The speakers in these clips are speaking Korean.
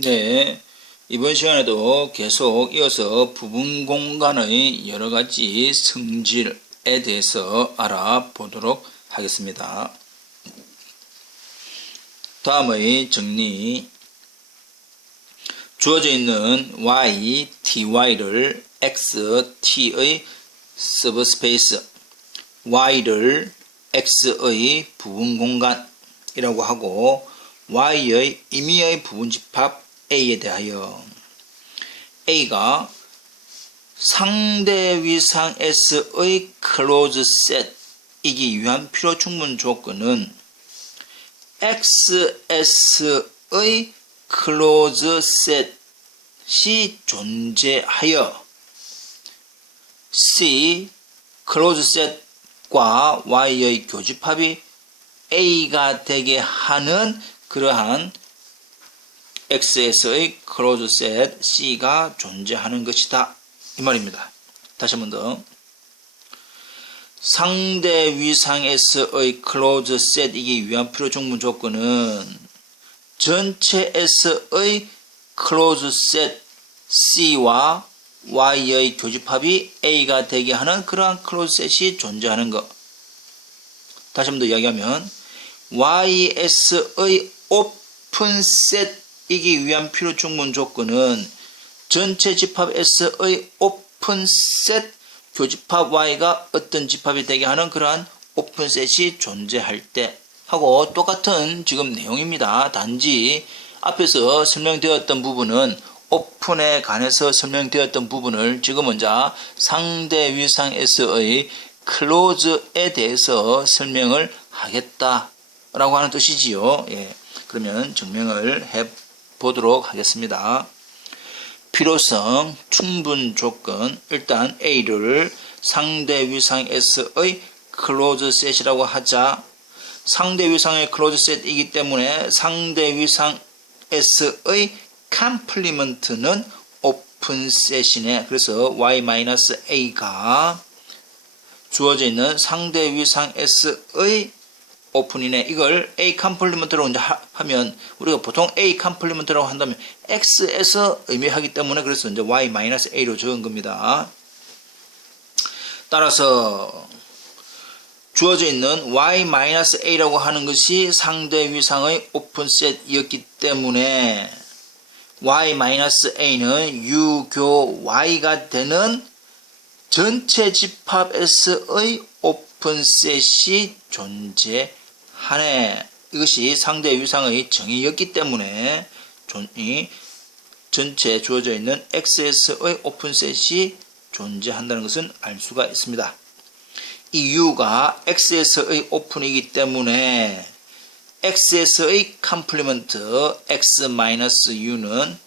네, 이번 시간에도 계속 이어서 부분 공간의 여러 가지 성질에 대해서 알아보도록 하겠습니다. 다음의 정리. 주어져 있는 y, ty를 x, t의 서브스페이스, y를 x의 부분 공간이라고 하고 y의 임의의 부분집합 A에 대하여 A가 상대 위상 S의 클로즈 셋이기 위한 필요 충분 조건은 XS의 클로즈 셋이 존재하여 C 클로즈 셋과 Y의 교집합이 A가 되게 하는 그러한 XS의 클로즈 셋 C가 존재하는 것이다. 이 말입니다. 다시 한 번 더. 상대 위상 S의 클로즈 셋이기 위한 필요 충분 조건은 전체 S의 클로즈 셋 C와 Y의 교집합이 A가 되게 하는 그러한 클로즈 셋이 존재하는 것. 다시 한 번 더 이야기하면 YS의 오픈 셋 이기 위한 필요 충분 조건은 전체 집합 S의 오픈 셋 교집합 Y가 어떤 집합이 되게 하는 그러한 오픈 셋이 존재할 때 하고 똑같은 지금 내용입니다. 단지 앞에서 설명되었던 부분은 오픈에 관해서 설명되었던 부분을 지금은 상대 위상 S의 클로즈에 대해서 설명을 하겠다라고 하는 뜻이지요. 예. 그러면 증명을 해보도록 하겠습니다. 필요성, 충분 조건, 일단 A를 상대 위상 S의 클로즈 셋이라고 하자. 상대 위상의 클로즈 셋이기 때문에 상대 위상 S의 컴플리먼트는 오픈 셋이네. 그래서 Y-A가 주어져 있는 상대 위상 S의 오픈이네. 이걸 A 컴플리먼트라고 이제 하면 우리가 보통 A 컴플리먼트라고 한다면 X에서 의미하기 때문에 그래서 이제 Y-A로 적은 겁니다. 따라서 주어져 있는 Y-A라고 하는 것이 상대 위상의 오픈 셋이었기 때문에 Y-A는 U교 Y가 되는 전체 집합 S의 오픈 셋이 존재하네. 이것이 상대 위상의 정의였기 때문에 전체 주어져 있는 XS의 오픈 셋이 존재한다는 것은 알 수가 있습니다. 이 U가 XS의 오픈이기 때문에 XS의 컴플리먼트 X-U는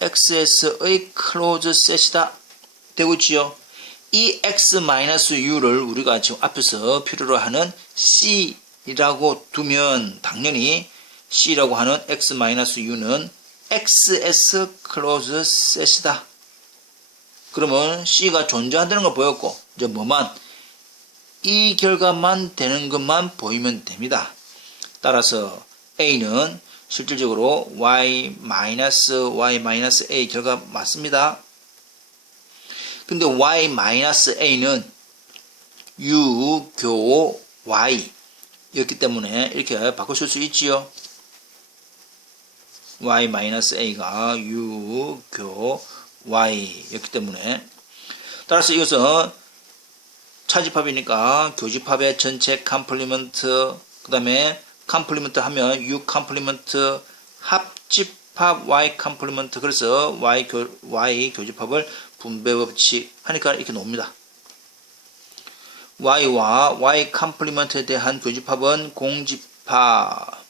XS의 클로즈 셋이다. 되고 있지요. 이 X-U를 우리가 지금 앞에서 필요로 하는 C라고 두면 당연히 C라고 하는 X-U는 XS 클로즈 셋이다. 그러면 C가 존재한다는 걸 보였고 이제 이 결과만 되는 것만 보이면 됩니다. 따라서 A는 실질적으로 Y-A 결과 맞습니다. 근데 Y-A는 U교 Y였기 때문에 이렇게 바꾸실 수 있지요. Y-A가 U교 Y였기 때문에 따라서 이것은 차집합이니까 교집합의 전체 컴플리먼트 그 다음에 컴플리먼트 하면 U 컴플리먼트 합집합 Y 컴플리먼트 그래서 Y 교집합을 분배법칙 하니까 이렇게 나옵니다. Y와 Y 컴플리먼트에 대한 교집합은 공집합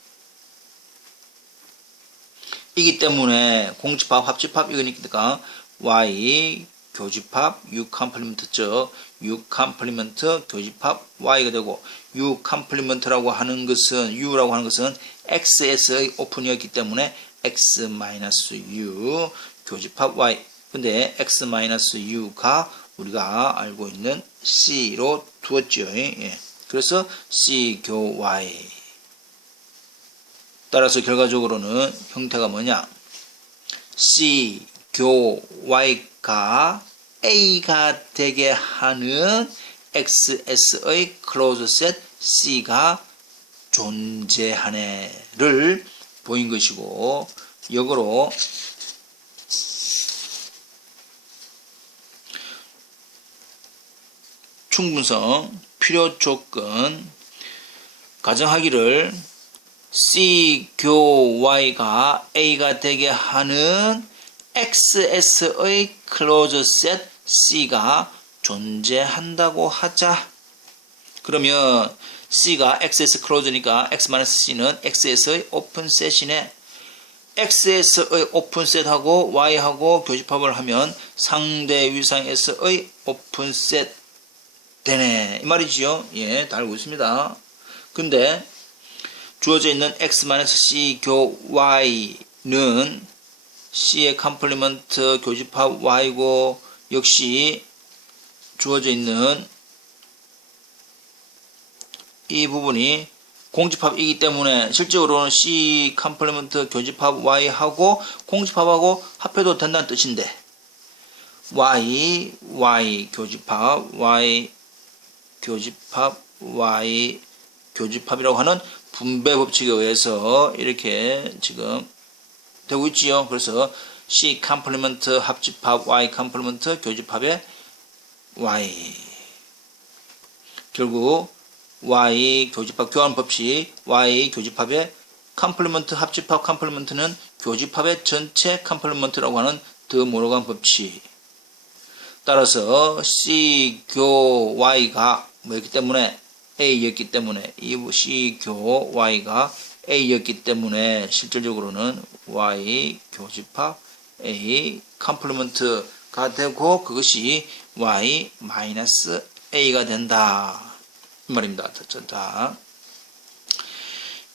이기 때문에 공집합 합집합 이거니까 Y 교집합 U 컴플리먼트 즉 U 컴플리먼트 교집합 Y가 되고 U 컴플리먼트라고 하는 것은 U라고 하는 것은 XS의 오픈이었기 때문에 X-U 교집합 Y 근데 X-U가 우리가 알고 있는 C로 두었죠. 예. 그래서 C교 Y 따라서 결과적으로는 형태가 뭐냐 C, 교, Y가 A가 되게 하는 XS의 클로즈 셋 C가 존재하네를 보인 것이고, 역으로 충분성 필요 조건 가정하기를 C, 교, Y가 A가 되게 하는 XS의 클로즈 셋 C가 존재한다고 하자. 그러면 C가 XS 클로즈니까 X-C는 XS의 오픈셋이네. XS의 오픈셋하고 Y하고 교집합을 하면 상대 위상S의 오픈셋 되네. 이 말이지요. 예, 다 알고 있습니다. 근데 주어져 있는 X-C 교 Y는 C의 컴플리먼트 교집합 Y고, 역시 주어져 있는 이 부분이 공집합이기 때문에 실제로는 C 컴플리먼트 교집합 Y하고 공집합하고 합해도 된다는 뜻인데, Y 교집합 Y 교집합 Y 교집합이라고 하는 분배 법칙에 의해서 이렇게 지금 되고 있지요. 그래서 C 컴플리먼트 합집합 Y 컴플리먼트 교집합의 Y, 결국 Y 교집합 교환 법칙 Y 교집합의 컴플리먼트 합집합 컴플리먼트는 교집합의 전체 컴플리먼트라고 하는 더 모노간 법칙. 따라서 C 교 Y가 뭐였기 때문에 A였기 때문에, 이 C 교 Y가 A였기 때문에 실질적으로는 Y 교집합 A 컴플리먼트가 되고, 그것이 Y 마이너스 A가 된다 이 말입니다. 자,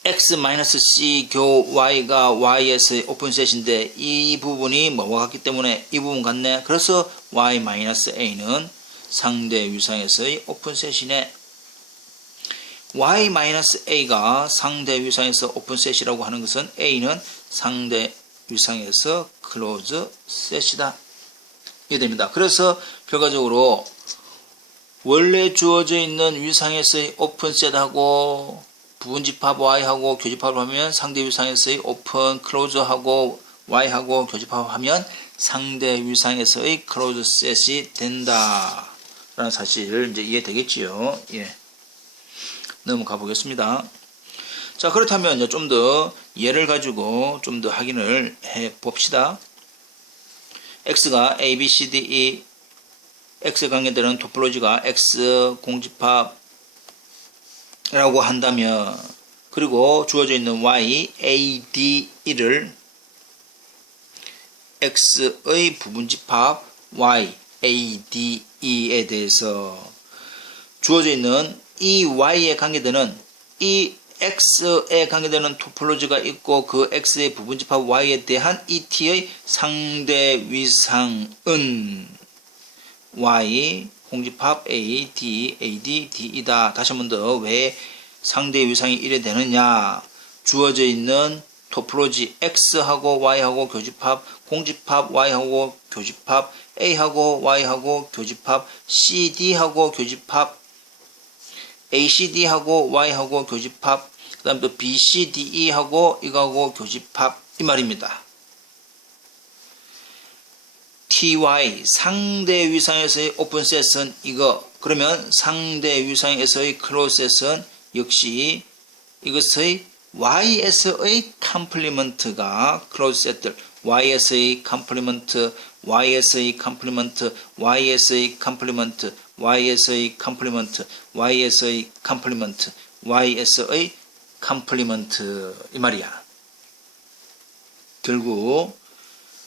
X-C 교 Y가 Y에서의 오픈셋인데 이 부분이 뭐와 같기 때문에 이 부분 같네. 그래서 Y-A는 상대 위상에서의 오픈셋이네. Y-A가 상대 위상에서 오픈셋이라고 하는 것은 A는 상대 위상에서 클로즈 셋이다. 이해됩니다. 그래서 결과적으로 원래 주어져 있는 위상에서의 오픈셋하고 부분집합 Y하고 교집합을 하면 상대 위상에서의 오픈 클로즈하고 Y하고 교집합하면 상대 위상에서의 클로즈 셋이 된다 라는 사실을 이제 이해되겠지요. 예. 넘어가 보겠습니다. 자, 그렇다면 좀 더 예를 가지고 좀 더 확인을 해 봅시다. X가 A, B, C, D, E, X에 관계되는 토폴로지가 X 공집합 라고 한다면, 그리고 주어져 있는 Y, A, D, E를 X의 부분집합 Y, A, D, E에 대해서 주어져 있는 이 Y에 관계되는 이 X에 관계되는 토폴로지가 있고, 그 X의 부분집합 Y에 대한 이 T의 상대 위상은 Y 공집합 A, D, AD, DE다. 다시 한 번 더, 왜 상대 위상이 이래 되느냐? 주어져 있는 토폴로지 X하고 Y하고 교집합, 공집합 Y하고 교집합, A하고 Y하고 교집합, CD하고 교집합, ACD하고 Y하고 교집합, 그 다음 또 BCDE하고 이거하고 교집합 이 말입니다. TY 상대 위상에서의 오픈셋은 이거. 그러면 상대 위상에서의 클로즈셋은 역시 이것의 Y에서의 컴플리먼트가 클로즈셋들, Y에서의 컴플리먼트, Y에서의 컴플리먼트, Y에서의 컴플리먼트, Y에서의 컴플리먼트, Y에서의 컴플리먼트, Y에서의 컴플리먼트 이 말이야. 결국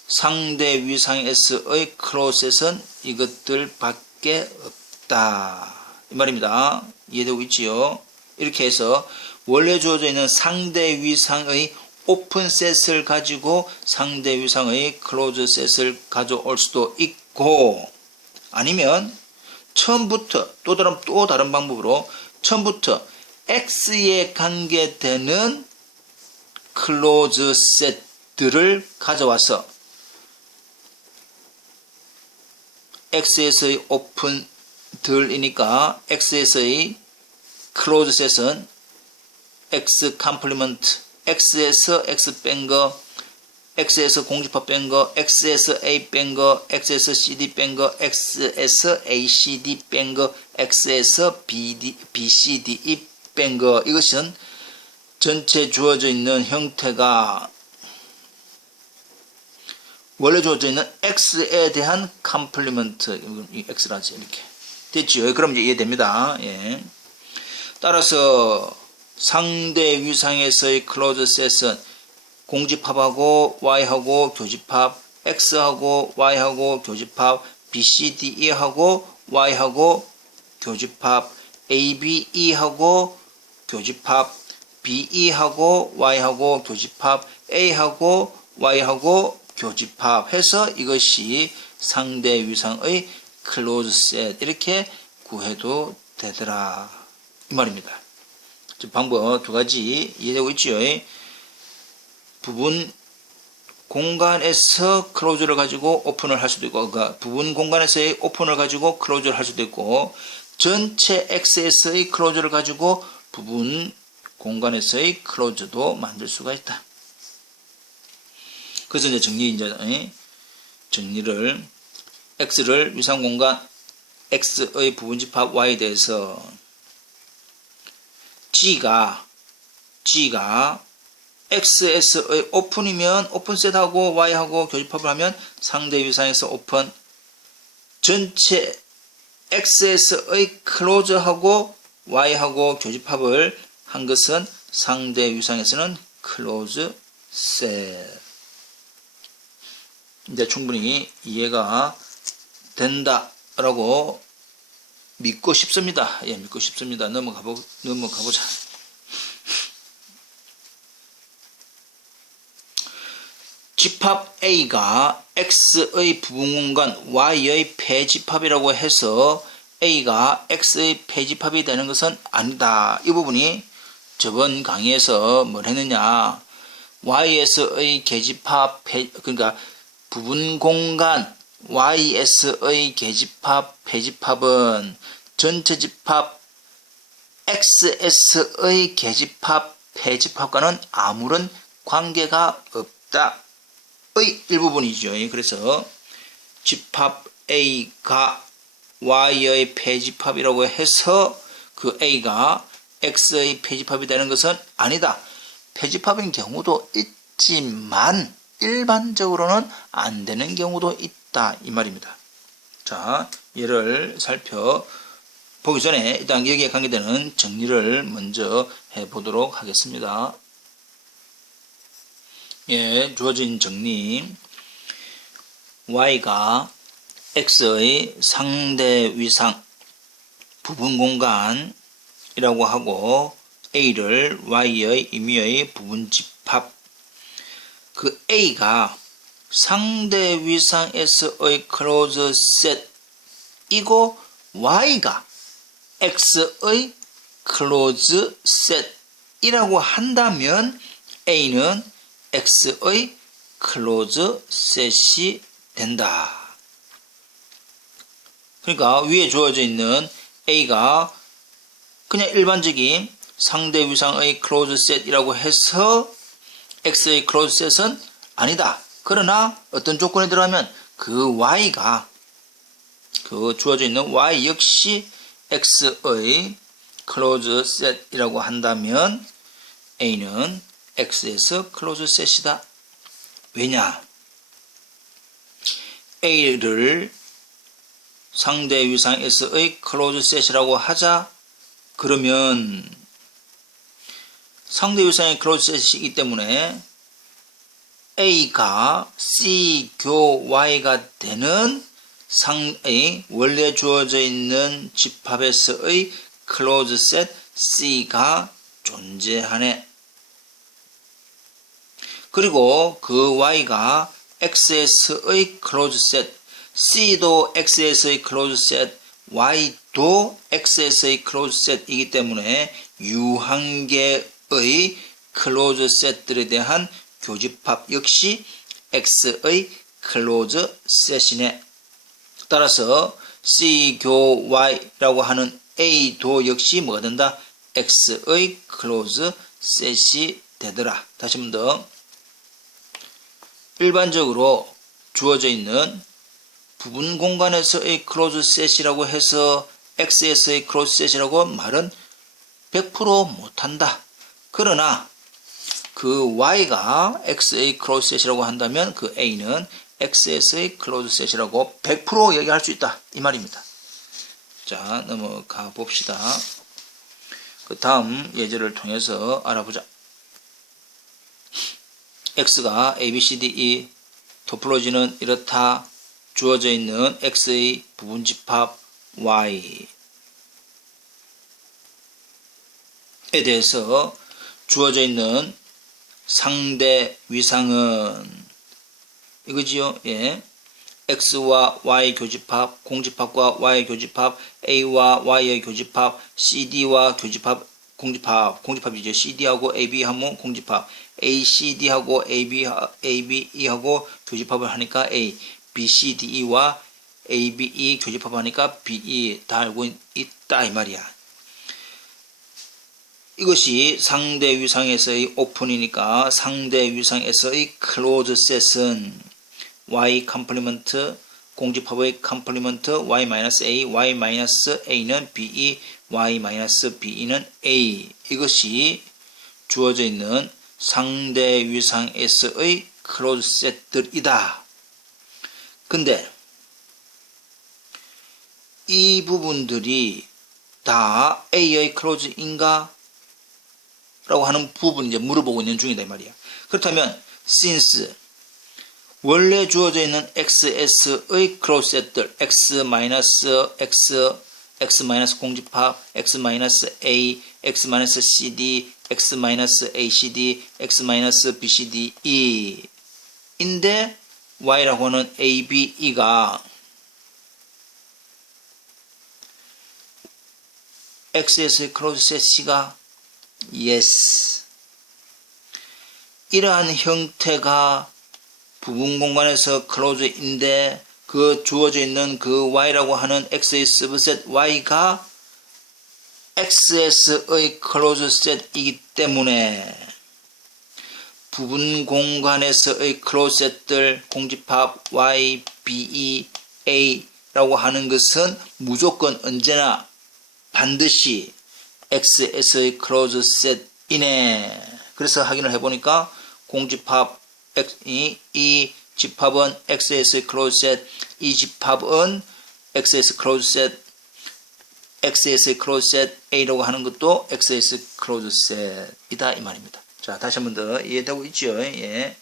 상대 위상에서의 클로셋은 이것들밖에 없다 이 말입니다. 이해되고 있지요? 이렇게 해서 원래 주어져 있는 상대 위상의 오픈셋을 가지고 상대 위상의 클로즈셋을 가져올 수도 있고, 아니면 처음부터 또 다른 방법으로 처음부터 X에 관계되는 클로즈셋들을 가져와서 x에서의 오픈 들이니까 x에서의 클로즈 셋은 x 컴플리먼트, x에서 x 뺀 거, x에서 공집합 뺀 거, x에서 a 뺀 거, x에서 cd 뺀 거, x에서 acd 뺀 거, x에서 bcde 뺀 거. 이것은 전체 주어져 있는 형태가 원래 주어져 있는 x에 대한 컴플리먼트, 이 x라지 이렇게 됐죠. 그럼 이제 이해됩니다. 예. 따라서 상대 위상에서의 클로즈 셋은 공집합하고 y하고 교집합, x하고 y하고 교집합, bcde하고 y하고 교집합, abe하고 교집합, be하고 y하고 교집합, a하고 y하고 교집합 해서 이것이 상대 위상의 클로즈 셋 이렇게 구해도 되더라 이 말입니다. 방법 두 가지 이해되고 있죠. 부분 공간에서 클로즈를 가지고 오픈을 할 수도 있고, 그러니까 부분 공간에서의 오픈을 가지고 클로즈를 할 수도 있고, 전체 X에서의 클로즈를 가지고 부분 공간에서의 클로즈도 만들 수가 있다. 그래서 이제 정리를 X를 위상 공간 X의 부분집합 Y에 대해서 G가 XS의 오픈이면 오픈셋하고 Y하고 교집합을 하면 상대 위상에서 오픈, 전체 XS의 클로즈하고 Y하고 교집합을 한 것은 상대 위상에서는 클로즈 셋. 이제 충분히 이해가 된다라고 믿고 싶습니다. 예, 믿고 싶습니다. 넘어가보자. 집합 A가 X의 부분공간 Y의 폐집합이라고 해서 A가 X의 폐집합이 되는 것은 아니다. 이 부분이 저번 강의에서 뭘 했느냐. Y에서의 계집합, 그러니까 부분공간 YS의 계집합, 폐집합은 전체 집합 XS의 계집합, 폐집합과는 아무런 관계가 없다. 의 일부분이죠. 그래서 집합 A가 Y의 폐집합이라고 해서 그 A가 X의 폐집합이 되는 것은 아니다. 폐집합인 경우도 있지만 일반적으로는 안 되는 경우도 있다. 이 말입니다. 자, 예를 살펴보기 전에 일단 여기에 관계되는 정리를 먼저 해보도록 하겠습니다. 예, 주어진 정리. Y가 X의 상대 위상 부분 공간이라고 하고 A를 Y의 임의의 부분 집합. 그 A가 상대 위상에서의 클로즈 셋이고 Y가 X의 클로즈 셋이라고 한다면 A는 X의 클로즈 셋이 된다. 그러니까 위에 주어져 있는 A가 그냥 일반적인 상대 위상의 클로즈 셋이라고 해서 X의 클로즈 셋은 아니다. 그러나 어떤 조건에 들어가면 그 Y가 그 주어져 있는 Y 역시 X의 클로즈 셋이라고 한다면 A는 X에서 클로즈 셋이다. 왜냐? A를 상대 위상에서의 클로즈 셋이라고 하자. 그러면 상대 위상의 클로즈 셋이기 때문에 A가 C 교 Y가 되는 상의 원래 주어져 있는 집합에서의 클로즈 셋 C가 존재하네. 그리고 그 Y가 Xs의 클로즈 셋, C도 Xs의 클로즈 셋, Y도 Xs의 클로즈 셋이기 때문에 유한계의 클로즈 셋들에 대한 교집합 역시 X의 클로즈 셋이네. 따라서 C 교 Y라고 하는 A도 역시 뭐가 된다? X의 클로즈 셋이 되더라. 다시 한 번 더. 일반적으로 주어져 있는 부분 공간에서의 클로즈 셋이라고 해서 X에서의 클로즈 셋이라고 말은 100% 못한다. 그러나 그 Y가 X의 클로즈 셋이라고 한다면 그 A는 X에서의 클로즈 셋이라고 100% 얘기할 수 있다. 이 말입니다. 자, 넘어가 봅시다. 그 다음 예제를 통해서 알아보자. X가 A, B, C, D, E 토폴로지는 이렇다. 주어져 있는 X의 부분집합 Y에 대해서 주어져 있는 상대 위상은 이거지요. 예. X와 Y 교집합, 공집합과 Y 교집합, A와 Y의 교집합, CD와 교집합, 공집합이죠. CD하고 AB 하면 공집합, ACD하고 ABE하고 교집합을 하니까 A, BCDE와 ABE 교집합을 하니까 BE 다 알고 있다 이 말이야. 이것이 상대 위상에서의 오픈이니까 상대 위상에서의 클로즈 셋은 Y 컴플리먼트 공집합의 컴플리먼트 Y-A, Y-A는 BE, Y-BE는 A. 이것이 주어져 있는 상대 위상에서의 클로즈 셋들이다. 근데 이 부분들이 다 A의 클로즈인가? 라고 하는 부분 이제 물어보고 있는 중이다 이 말이야. 그렇다면 since 원래 주어져 있는 XS의 클로즈 셋들 X 공집합, X-A, X-CD, X-ACD, X-BCDE 인데 Y라고 하는 ABE가 Xs의 클로즈 셋이가 yes. 이러한 형태가 부분 공간에서 클로즈인데 그 주어져 있는 그 Y라고 하는 X의 서브셋 Y가 XS의 클로즈 셋이기 때문에 부분 공간에서의 클로즈 셋들 공집합 Y, BE, A라고 하는 것은 무조건 언제나 반드시 XS의 클로즈 셋이네. 그래서 확인을 해보니까 공집합 이 집합은 XS의 클로즈 셋, 이 집합은 XS 클로즈 셋, XS의 클로즈 셋 A라고 하는 것도 XS 클로즈 셋이다 이 말입니다. 자, 다시 한 번 더 이해되고 있죠? 예.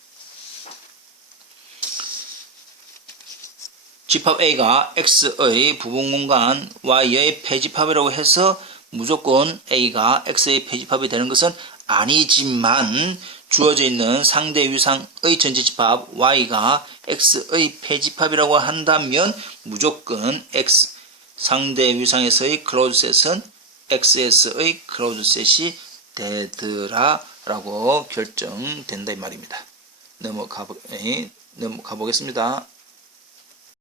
집합 A가 X의 부분 공간 Y의 패집합이라고 해서 무조건 A가 X의 패집합이 되는 것은 아니지만 주어져 있는 상대 위상의 전체집합 Y가 X의 패집합이라고 한다면 무조건 X 상대 위상에서의 클로즈 셋은 XS의 클로즈 셋이 되더라 라고 결정된다 이 말입니다. 넘어가 보겠습니다.